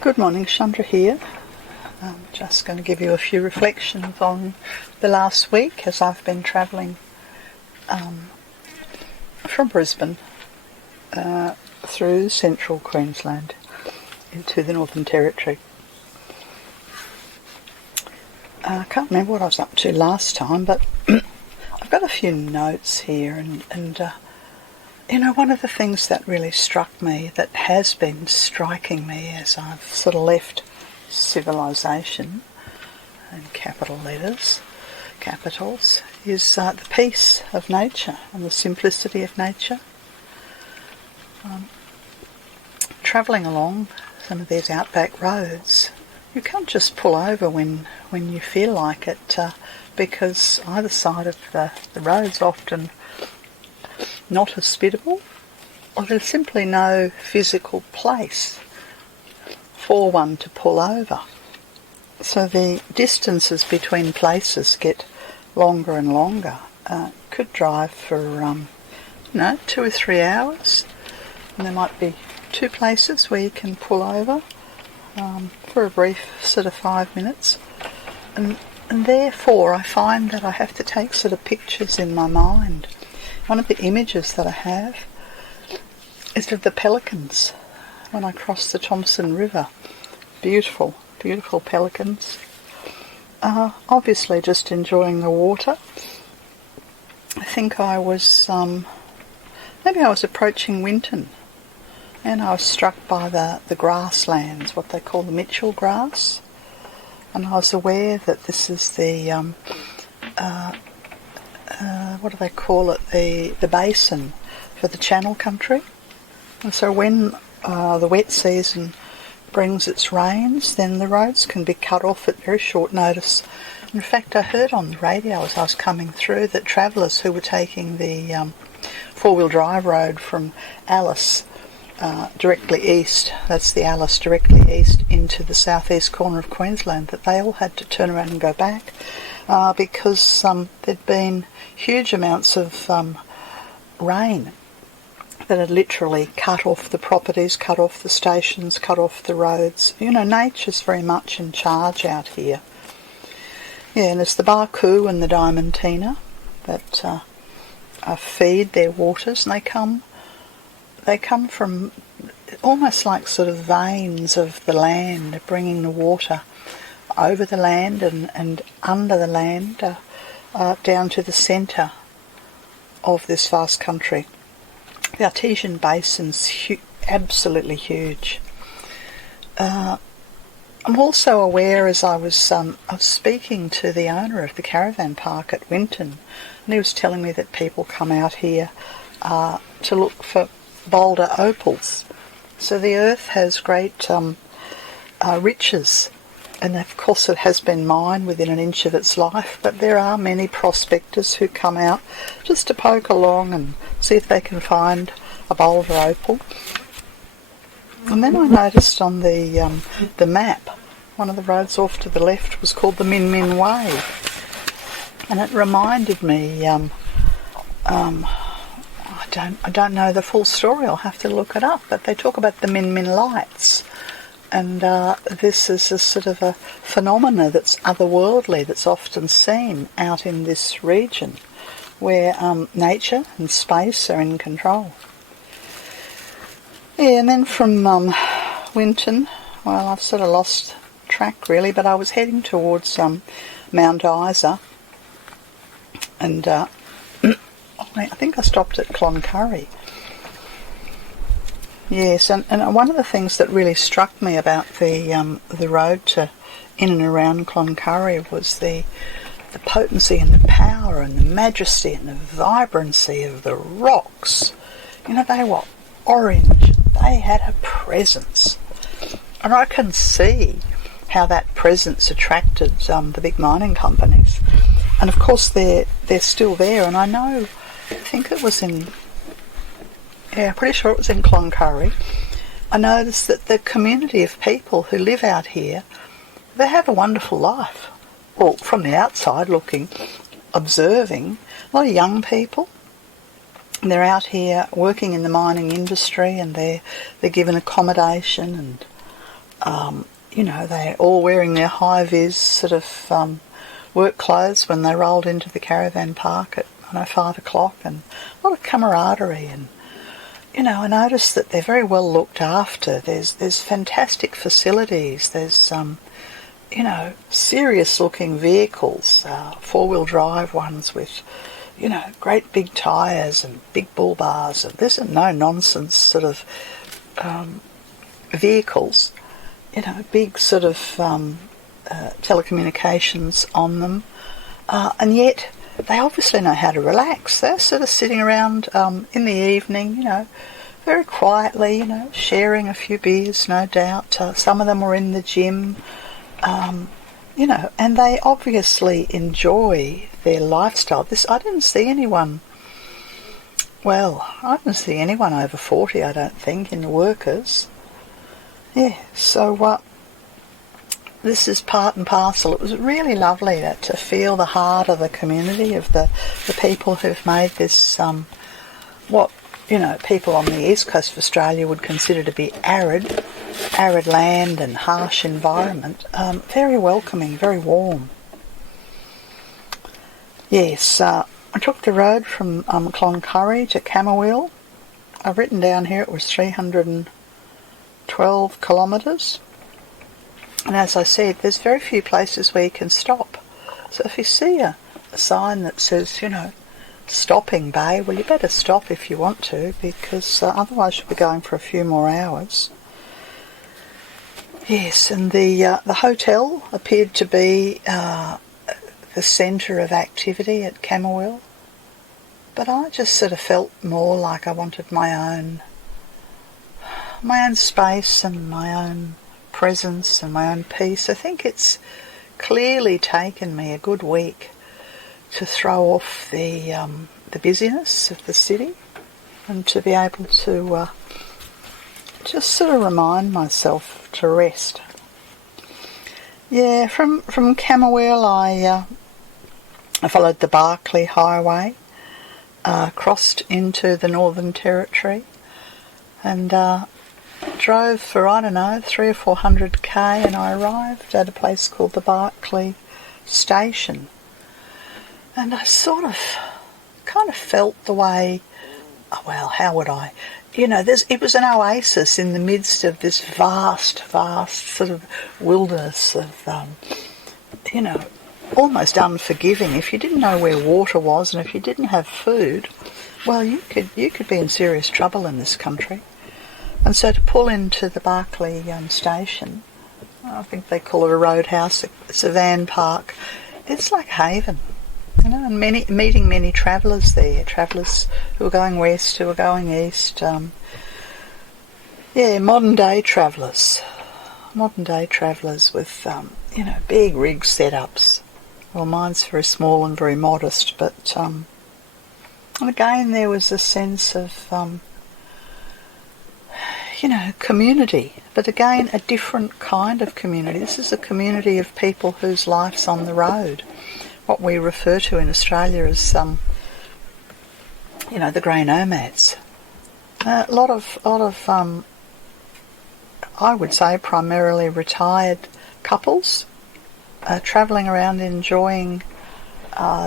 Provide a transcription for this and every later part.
Good morning, Chandra here. I'm just going to give you a few reflections on the last week as I've been travelling from Brisbane through central Queensland into the Northern Territory. I can't remember what I was up to last time, but I've got a few notes here and one of the things that really struck me, that has been striking me as I've sort of left civilization, in capital letters, capitals, is the peace of nature and the simplicity of nature. Travelling along some of these outback roads, you can't just pull over when you feel like it, because either side of the road's often not hospitable, or there's simply no physical place for one to pull over. So the distances between places get longer and longer. Could drive for 2 or 3 hours, and there might be 2 places where you can pull over for a brief sort of 5 minutes, and therefore I find that I have to take sort of pictures in my mind. One of the images that I have is of the pelicans when I cross the Thomson River. Beautiful, beautiful pelicans. Obviously just enjoying the water. I think I was, maybe I was approaching Winton, and I was struck by the grasslands, what they call the Mitchell grass. And I was aware that this is the what do they call it, the basin for the Channel Country. And so when the wet season brings its rains, then the roads can be cut off at very short notice. In fact, I heard on the radio as I was coming through that travellers who were taking the four-wheel drive road from Alice directly east, that's the Alice directly east into the southeast corner of Queensland, that they all had to turn around and go back because there'd been huge amounts of rain that had literally cut off the properties, cut off the stations, cut off the roads. Nature's very much in charge out here. Yeah, and it's the Barcoo and the Diamantina that feed their waters, and they come from almost like sort of veins of the land, bringing the water over the land and under the land down to the centre of this vast country. The Artesian Basin's absolutely huge. I'm also aware, as I was speaking to the owner of the caravan park at Winton, and he was telling me that people come out here to look for boulder opals. So the earth has great riches, and of course it has been mined within an inch of its life, but there are many prospectors who come out just to poke along and see if they can find a boulder opal. And then I noticed on the map, one of the roads off to the left was called the Min Min Way, and it reminded me, I don't know the full story, I'll have to look it up, but they talk about the Min Min lights, and this is a sort of a phenomena that's otherworldly, that's often seen out in this region where nature and space are in control. Yeah, and then from Winton, well, I've sort of lost track really, but I was heading towards Mount Isa, and I think I stopped at Cloncurry. Yes, and one of the things that really struck me about the road to in and around Cloncurry was the potency and the power and the majesty and the vibrancy of the rocks. They were orange. They had a presence. And I can see how that presence attracted the big mining companies. And of course they're still there, and I think it was pretty sure it was in Cloncurry. I noticed that the community of people who live out here, they have a wonderful life. Well, from the outside looking, observing, a lot of young people. They're out here working in the mining industry, and they're given accommodation, and They're all wearing their high-vis sort of work clothes when they rolled into the caravan park at 5 o'clock, and a lot of camaraderie. And I noticed that they're very well looked after. There's fantastic facilities. There's serious-looking vehicles, four-wheel drive ones with great big tyres and big bull bars. And there's no-nonsense sort of vehicles. Big sort of telecommunications on them, and yet they obviously know how to relax. They're sort of sitting around in the evening, very quietly, sharing a few beers, no doubt. Some of them were in the gym, and they obviously enjoy their lifestyle. I didn't see anyone over 40, I don't think, in the workers. Yeah, so this is part and parcel. It was really lovely to feel the heart of the community, of the people who've made this, what people on the east coast of Australia would consider to be arid land and harsh environment. Very welcoming, very warm. Yes, I took the road from Cloncurry to Camooweal. I've written down here it was 312 kilometres. And as I said, there's very few places where you can stop. So if you see a sign that says, stopping bay, well, you better stop if you want to, because otherwise you'll be going for a few more hours. Yes, and the hotel appeared to be the centre of activity at Camooweal, but I just sort of felt more like I wanted my own space and my own presence and my own peace. I think it's clearly taken me a good week to throw off the busyness of the city and to be able to just sort of remind myself to rest. Yeah, from Camooweal I followed the Barkly Highway, crossed into the Northern Territory, and drove for, 300 or 400 k, and I arrived at a place called the Barkly Station. And I kind of felt the way, how would I? It was an oasis in the midst of this vast sort of wilderness of, almost unforgiving. If you didn't know where water was and if you didn't have food, well, you could be in serious trouble in this country. And so to pull into the Barkly station, I think they call it a roadhouse, it's a van park, it's like a haven, and meeting many travellers there, travellers who are going west, who are going east, modern day travellers with, big rig setups. Well, mine's very small and very modest, but, and again there was a sense of, community, but again a different kind of community. This is a community of people whose life's on the road, what we refer to in Australia as the grey nomads. A lot of I would say primarily retired couples travelling around enjoying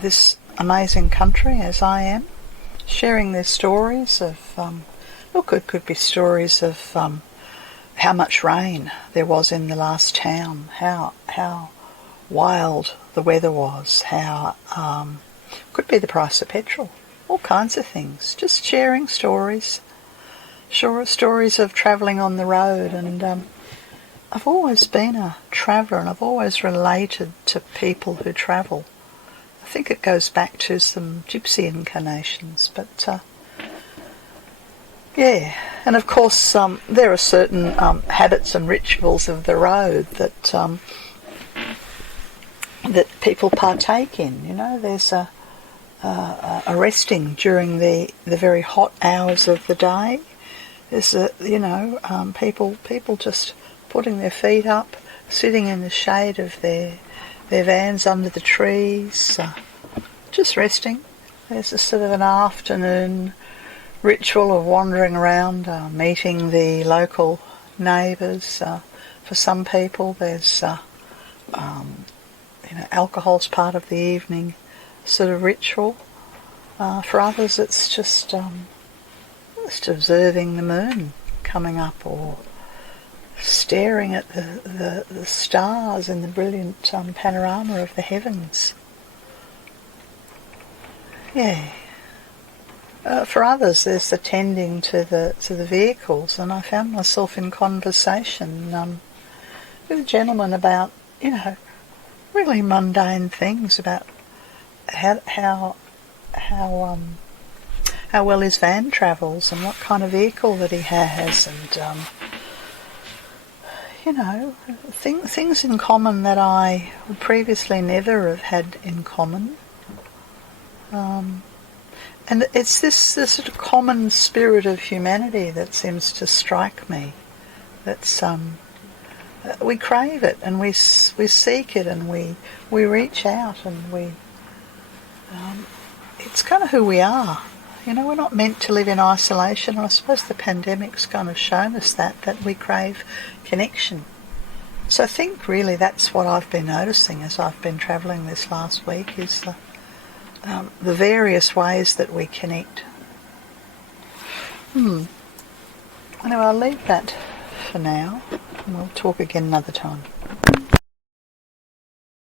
this amazing country as I am, sharing their stories of it could be stories of how much rain there was in the last town, how wild the weather was, how could be the price of petrol, all kinds of things. Just sharing stories, stories of travelling on the road. And I've always been a traveller, and I've always related to people who travel. I think it goes back to some gypsy incarnations, but and of course there are certain habits and rituals of the road that people partake in. There's a resting during the very hot hours of the day. There's people just putting their feet up, sitting in the shade of their vans under the trees, just resting. There's a sort of an afternoon ritual of wandering around, meeting the local neighbours, For some people, there's alcohol's part of the evening sort of ritual. For others, it's just observing the moon coming up, or staring at the stars in the brilliant panorama of the heavens. Yeah. For others, there's attending to the vehicles, and I found myself in conversation with a gentleman about really mundane things, about how well his van travels and what kind of vehicle that he has, and things in common that I would previously never have had in common. And it's this sort of common spirit of humanity that seems to strike me. That's we crave it, and we seek it, and we reach out, and it's kind of who we are. We're not meant to live in isolation. I suppose the pandemic's kind of shown us that we crave connection. So I think really that's what I've been noticing as I've been travelling this last week, is the various ways that we connect. Anyway, I'll leave that for now, and we'll talk again another time.